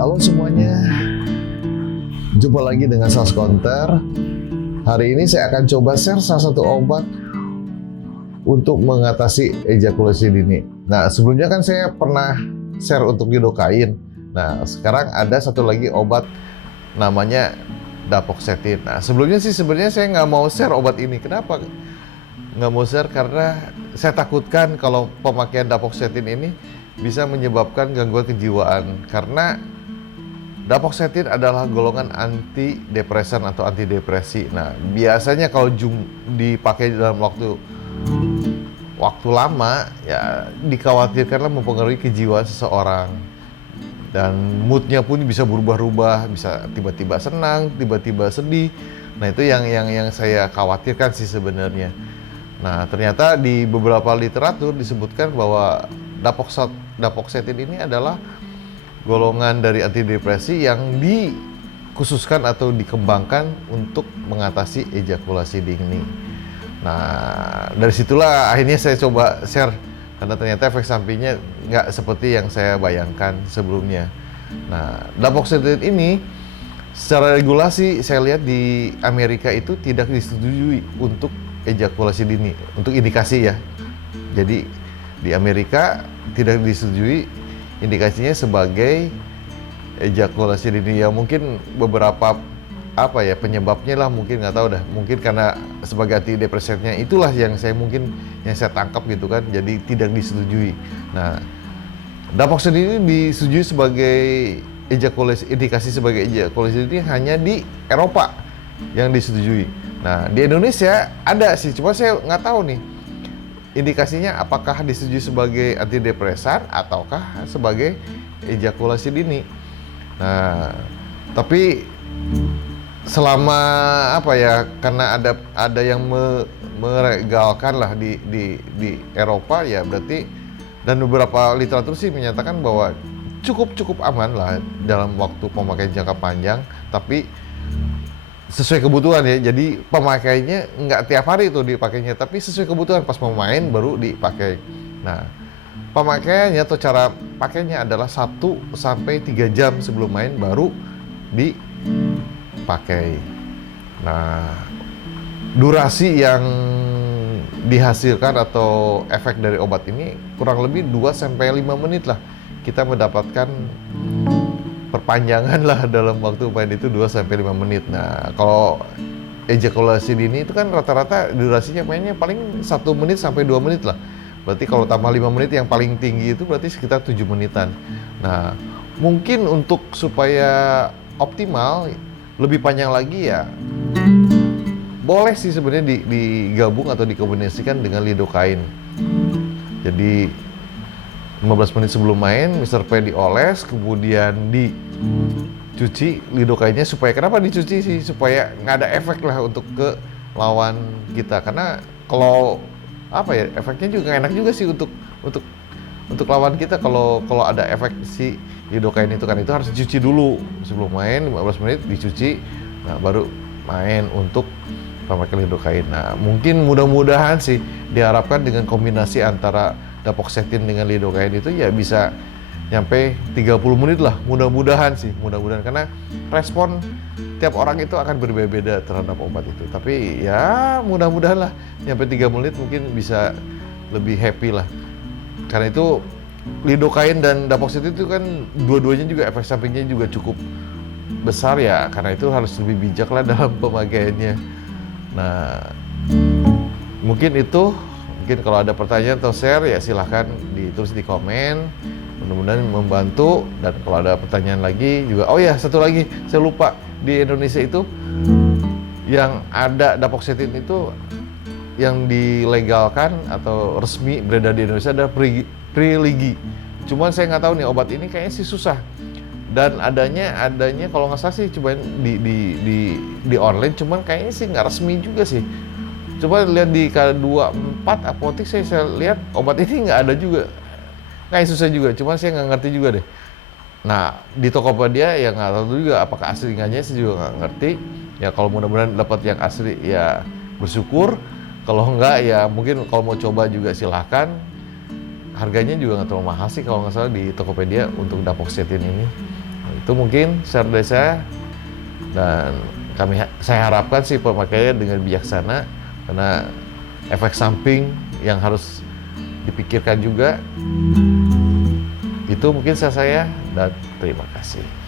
Halo semuanya, jumpa lagi dengan Sales Counter. Hari ini saya akan coba share salah satu obat untuk mengatasi ejakulasi dini. Nah, sebelumnya kan saya pernah share untuk lidocaine. Nah, sekarang ada satu lagi obat namanya Dapoxetin. Nah, sebelumnya sih sebenarnya saya nggak mau share obat ini. Kenapa nggak mau share? Karena saya takutkan kalau pemakaian Dapoxetin ini bisa menyebabkan gangguan kejiwaan. Karena Dapoxetin adalah golongan antidepresan atau antidepresi. Nah, biasanya kalau dipakai dalam waktu lama, ya dikhawatirkanlah mempengaruhi kejiwaan seseorang. Dan moodnya pun bisa berubah-ubah, bisa tiba-tiba senang, tiba-tiba sedih. Nah, itu yang saya khawatirkan sih sebenarnya. Nah, ternyata di beberapa literatur disebutkan bahwa Dapoxetin ini adalah golongan dari antidepresi yang dikhususkan atau dikembangkan untuk mengatasi ejakulasi dini. Nah, dari situlah akhirnya saya coba share, karena ternyata efek sampingnya nggak seperti yang saya bayangkan sebelumnya. Nah, Dapoxetin ini secara regulasi saya lihat di Amerika itu tidak disetujui untuk ejakulasi dini, untuk indikasi ya. Jadi di Amerika tidak disetujui indikasinya sebagai ejakulasi dini. Ya mungkin beberapa penyebabnya lah, mungkin nggak tahu dah, mungkin karena sebagai antidepresannya itulah yang saya tangkap gitu kan, jadi tidak disetujui. Nah, Dapoxetin ini disetujui sebagai indikasi sebagai ejakulasi dini hanya di Eropa yang disetujui. Nah, di Indonesia ada sih, cuma saya nggak tahu nih indikasinya apakah disetujui sebagai antidepresan ataukah sebagai ejakulasi dini. Nah, tapi selama karena ada yang meregalkan lah di Eropa ya, berarti, dan beberapa literatur sih menyatakan bahwa cukup aman lah dalam waktu pemakaian jangka panjang, tapi sesuai kebutuhan ya. Jadi pemakaiannya nggak tiap hari itu dipakainya, tapi sesuai kebutuhan, pas mau main baru dipakai. Nah, pemakaiannya atau cara pakainya adalah 1-3 jam sebelum main baru dipakai. Nah, durasi yang dihasilkan atau efek dari obat ini kurang lebih 2-5 menit lah. Kita mendapatkan perpanjangan lah dalam waktu main itu 2-5 menit. Nah, kalau ejakulasi dini itu kan rata-rata durasinya mainnya paling 1 menit sampai 2 menit lah. Berarti kalau tambah 5 menit yang paling tinggi itu berarti sekitar 7 menitan. Nah, mungkin untuk supaya optimal lebih panjang lagi ya, boleh sih sebenarnya digabung atau dikombinasikan dengan lidocaine. Jadi 15 menit sebelum main, Mr. P dioles, kemudian dicuci lidocaine-nya. Supaya kenapa dicuci sih? Supaya nggak ada efek lah untuk ke lawan kita. Karena kalau efeknya juga enak juga sih untuk lawan kita. Kalau ada efek si lidocaine itu kan, itu harus dicuci dulu sebelum main, 15 menit dicuci, nah baru main untuk pemakaian lidocaine. Nah, mungkin mudah-mudahan sih diharapkan dengan kombinasi antara Dapoxetin dengan lidocaine itu ya bisa nyampe 30 menit lah, mudah-mudahan karena respon tiap orang itu akan berbeda-beda terhadap obat itu. Tapi ya mudah-mudahan lah nyampe 3 menit mungkin bisa lebih happy lah. Karena itu lidocaine dan Dapoxetin itu kan dua-duanya juga efek sampingnya juga cukup besar ya, karena itu harus lebih bijak lah dalam pemakaiannya. Nah, mungkin kalau ada pertanyaan atau share ya silahkan ditulis di komen, mudah-mudahan membantu. Dan kalau ada pertanyaan lagi juga, oh ya satu lagi saya lupa, di Indonesia itu yang ada Dapoxetin itu yang dilegalkan atau resmi beredar di Indonesia ada Priligi. Cuman saya nggak tahu nih obat ini kayaknya sih susah, dan adanya kalau nggak salah sih cobain di online, cuman kayaknya sih nggak resmi juga sih. Coba lihat di K24 apotek, saya lihat obat ini nggak ada juga. Kayak susah juga, cuman saya nggak ngerti juga deh. Nah, di Tokopedia ya nggak tahu juga apakah asli enggaknya, saya juga nggak ngerti. Ya kalau mudah-mudahan dapat yang asli ya bersyukur. Kalau enggak ya mungkin kalau mau coba juga silahkan. Harganya juga nggak terlalu mahal sih kalau nggak salah di Tokopedia untuk Dapoxetin ini. Itu mungkin share dari saya, dan saya harapkan sih pemakaiannya dengan bijaksana, karena efek samping yang harus dipikirkan juga. Itu mungkin saya, dan terima kasih.